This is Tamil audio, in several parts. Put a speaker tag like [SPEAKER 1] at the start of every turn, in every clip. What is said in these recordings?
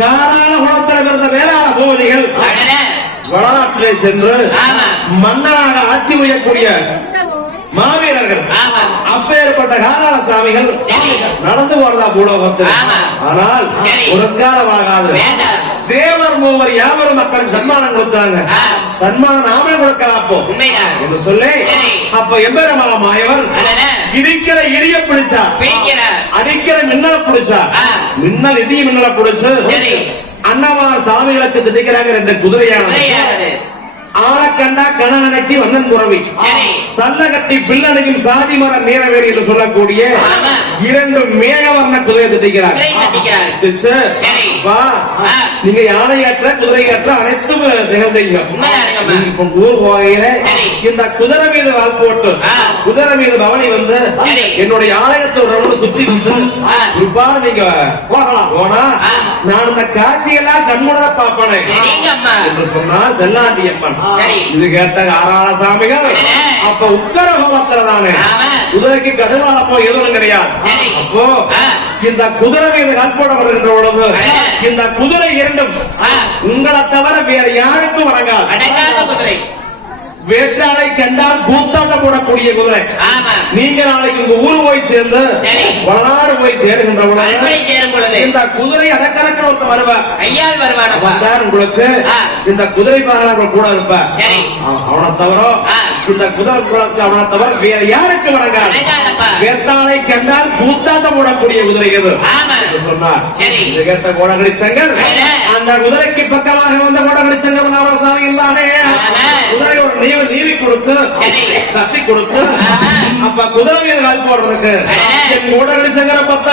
[SPEAKER 1] காலால
[SPEAKER 2] குளத்தில் இருந்த வேளாண் பூபதிகள் வடநாட்டிலே சென்று
[SPEAKER 1] மன்னனாக ஆட்சி உயரக்கூடிய
[SPEAKER 2] மாவி
[SPEAKER 1] அப்பேற்பட்ட காரண சாமிகள். நடந்து போறதா பூலோகத்தில். ஆனால். ஒரு காலமாகாது. தேவர் மூவர் யாவரும் மக்களுக்கு சன்மானம் கொடுத்தாங்க. சன்மானம் நாமே கொடுக்கலாம் அப்போ என்று சொல்லி. அப்ப எம்பெருமா மாயவர். இடிக்கிற இடிய பிடிச்சா அடிக்கிற மின்னல பிடிச்சா. மின்னல் இடி மின்னல பிடிச்சு. அண்ணமார் சாமிகளுக்கு திட்டிக்கிறாங்க ரெண்டு குதிரையானது
[SPEAKER 2] உரையாடுது
[SPEAKER 1] ஆள கண்டா கணவனைக்கு வண்ணன் துறவி
[SPEAKER 2] சரி
[SPEAKER 1] சல்ல கட்டி பிள்ளனைக்கும் சாதி மர நீரவேரி என்று சொல்லக்கூடிய. இரண்டு மேகவர்ண குதிரை திட்டிக்கிறார்
[SPEAKER 2] குதிரை.
[SPEAKER 1] வா. நீங்க யானையாற்ற குதிரையாற்ற அனைத்தும் நிகழ்ந்தீங்க
[SPEAKER 2] உண்மைதானுங்கம்மா.
[SPEAKER 1] நீங்க இப்ப ஊர் போகையில. இந்த குதிரை மீது வால் போட்டு. குதிரை மீது பவனி வந்து. என்னுடைய ஆலயத்தை ஒரு சுத்தி வந்து நீங்க போகலாம் போனா. நான் இந்த காட்சியெல்லாம் கண்முட பாப்பனே என்று செல்லாண்டி அம்மன்
[SPEAKER 2] சரி.
[SPEAKER 1] இது கேட்ட ஆறாள சாமிகள். அப்ப உக்கர கோலத்துல தானே. குதிரைக்கு கசுகாலப்போ எதுவும் கிடையாது. அப்போ. இந்த குதிரை மீது கற்போட வருகின்ற பொழுது. இந்த குதிரை இரண்டும். உங்களை தவிர வேற யாருக்கும் வணங்காது வேற்றாளை கண்டால் கூத்தாட்டம் போடக்கூடிய குதிரை. நீங்க நாளைக்கு உங்க ஊரு போய் சேர்ந்து
[SPEAKER 2] சரி.
[SPEAKER 1] வளநாடு போய் சேருகின்ற பொழுது
[SPEAKER 2] அறுவடை சேரும் பொழுது.
[SPEAKER 1] இந்த குதிரை அடக்கறக்க ஒருத்தர் வருவா.
[SPEAKER 2] ஐயால் வருவானப்பா.
[SPEAKER 1] வந்தார் உங்களுக்கு. இந்த குதிரை பாகங்கள் கூட இருப்ப. அவனை தவிர. இந்த குதிரை குளத்து அவனை தவிர வேற யாருக்கு வணங்காது. வேத்தாளை கண்டால் கூத்தாட்டம் போடக்கூடிய குதிரை இது சொன்னார். கேட்ட கோடகடி சங்கர். அந்த குதிரைக்கு பக்கமாக வந்த கோடகடி சங்கர் சாகின்றானே. குதிரை ஒரு கொடுத்து
[SPEAKER 2] சரி.
[SPEAKER 1] தட்டி கொடுத்து
[SPEAKER 2] ஆமா.
[SPEAKER 1] அப்ப குதிரை மீது கால் போடுறதுக்கு. என் கோடகடி சங்கரை பத்தானே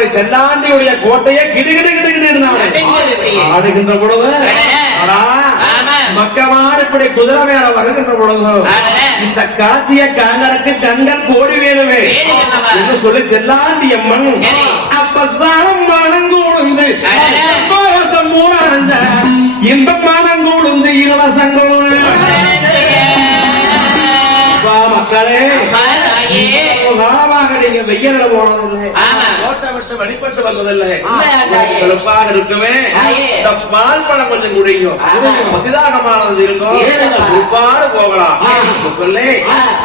[SPEAKER 1] அப்படி செல்லாண்டியுடைய கோட்டையை கிடுகிடு கிடுகிடு இருந்தாங்க. ஆடுகின்ற பொழுது. மக்கமாடு இப்படி குதிரை மேல வருகின்ற பொழுது. இந்த காட்சியை காண்கிறதுக்கு கண்கள் கோடி வேணுமே? என்று சொல்லி செல்லாண்டி அம்மன்
[SPEAKER 2] சரி.
[SPEAKER 1] அப்ப சாலம் மனங்கூழ்ந்து. சந்தோஷம் மூணானந்த இன்பம் மனங்கூழ்ந்து இலவசங்கூழ் வா மக்களே நீங்க வெயில போனதில்லை
[SPEAKER 2] ஆமா.
[SPEAKER 1] ரோட்டை விட்டு வெளிப்பட்டு வந்ததில்லை. வெளுப்பாக இருக்குமே. இந்த பால் பழம் கொஞ்சம் குடிக்கும்
[SPEAKER 2] ஆமா.
[SPEAKER 1] பசிதாகமானது இருக்கும் போகலாம் சொல்லி.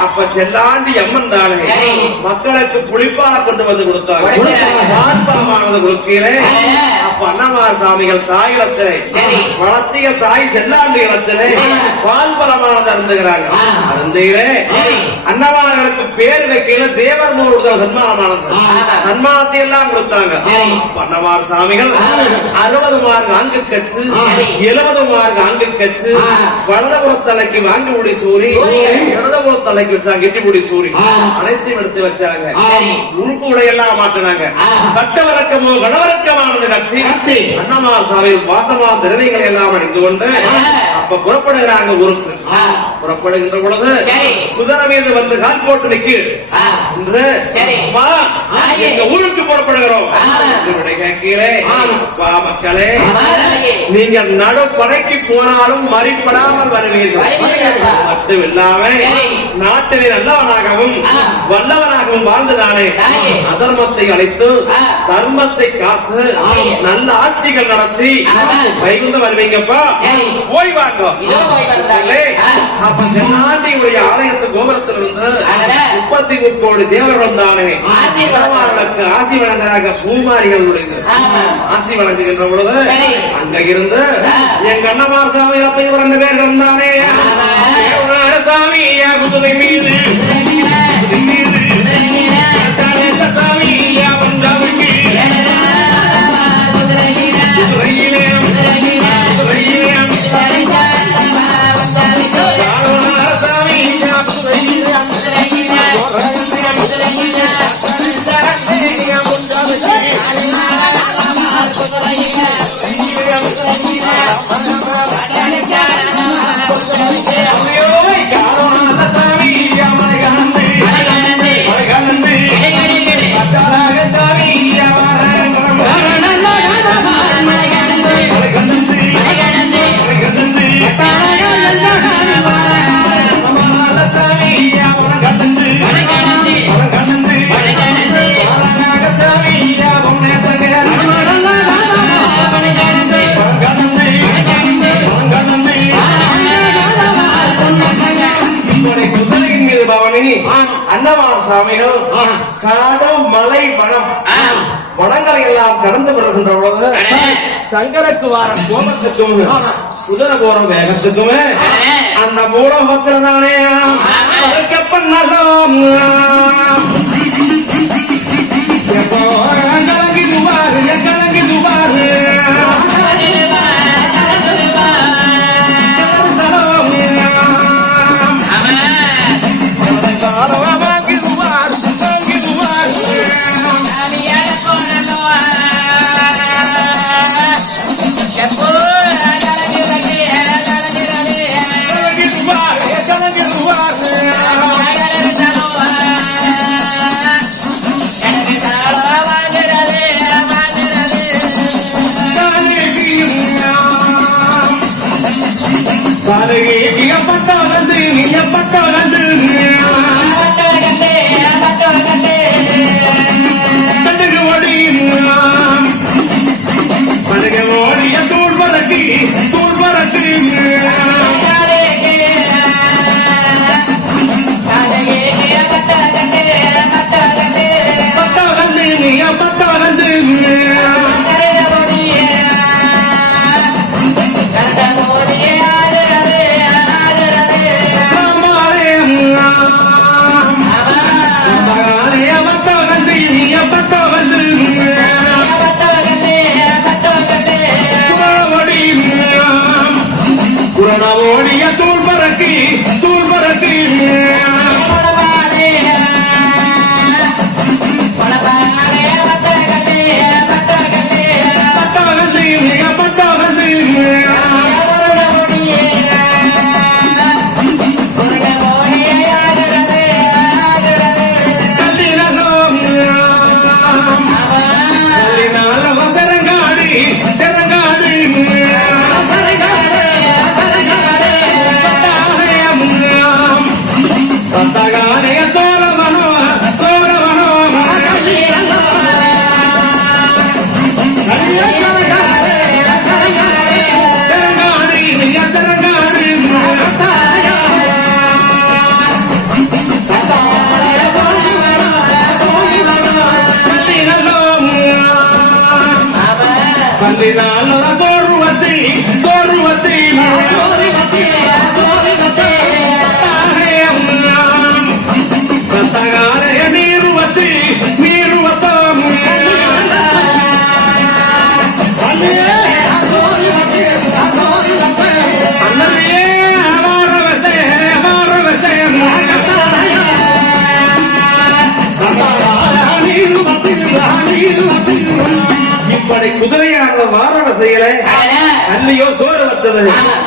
[SPEAKER 1] அப்ப செல்லாண்டி தானே. மக்களுக்கு புளிப்பால கொண்டு வந்து கொடுத்தாங்க
[SPEAKER 2] கொடுத்தாங்க.
[SPEAKER 1] பால் பழமானது கொடுக்கீரே
[SPEAKER 2] ஆ.
[SPEAKER 1] அப்ப அண்ணமார் சாமிகள் தாயிலத்திலே. வளர்த்திய தாய் செல்லாண்டி இடத்திலே. பால் பழமானது அருந்துகிறாங்க. அருந்தையிலே
[SPEAKER 2] சரி.
[SPEAKER 1] அன்னமார்களுக்கு பேர் வைக்கையில தேவர் சன்மானமானது
[SPEAKER 2] ஆமா.
[SPEAKER 1] சன்மானத்தை எல்லாம் கொடுத்தாங்க
[SPEAKER 2] சரி.
[SPEAKER 1] அன்னமார் சாமிகள் அறுபது மார்க் ஆங்கு கட்சு
[SPEAKER 2] சரி.
[SPEAKER 1] எழுபது மார்க் ஆங்கு கட்சு
[SPEAKER 2] ஆ.
[SPEAKER 1] வலதுபுறத்தலைக்கு வாங்கி முடி சூரி
[SPEAKER 2] சூரி.
[SPEAKER 1] இடதுபுறத்து தலைக்கு வச்சாங்க கெட்டிப்பொடி சூரி
[SPEAKER 3] ஆ.
[SPEAKER 1] அனைத்தையும் எடுத்து வச்சாங்க. உறுப்பு உடையெல்லாம் மாட்டினாங்க. கட்டவரக்கமோ கணவரக்கமானது கட்டி
[SPEAKER 3] கட்டி.
[SPEAKER 1] அண்ணமா சாவையில் வாசமா திரவியங்களை எல்லாம் அணிந்து கொண்டு. அப்ப புறப்படுகிறாங்க ஊருக்கு. புறப்படுகின்ற பொழுது. குதிரை மீது வந்து கால் போட்டு
[SPEAKER 2] ஆயே.
[SPEAKER 1] எங்க ஊருக்கு புறப்படுகிறோம். வா மக்களே நீங்க நடுப்படைக்கு போனாலும் மறிப்படாமல் வருவீர்கள். மட்டும் இல்லாம. நாட்டிலே நல்லவனாகவும். வல்லவனாகவும் வாழ்ந்துதானே. அதர்மத்தை அழித்து. தர்மத்தை காத்து. நல்ல ஆட்சிகள் நடத்தி. வைகுந்த வருவீங்கப்பா. போய் வாங்க. அப்ப தென்னாண்டியுடைய ஆலயத்து கோபுரத்தில் இருந்து. முப்பத்தி முப்போடு தேவர்கள் தானே
[SPEAKER 2] ஆசி
[SPEAKER 1] பரவாயில்லுக்கு ஆசி வழங்குறாங்க பூமாரிகள் விடுங்க
[SPEAKER 2] ஆமா.
[SPEAKER 1] ஆசி வழங்குகின்ற பொழுது. அங்க இருந்து. என் கண்ணமார் சாமி அப்ப இவர் ரெண்டு பேர் வந்தானே குதிரை மீது எல்லாம் கடந்து வருகின்ற பொழுது சங்கரக்கு வார கோபத்துக்கும் குதிரை போற வேகத்துக்குமே அந்த பூலோகத்தில் தானே பண்ணலாம் கலங்கி துவாரு கலங்கி துவாரு.
[SPEAKER 2] நம்ம
[SPEAKER 1] ஓடிய தூள் பறக்கு தூள் பறக்கு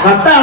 [SPEAKER 1] Hasta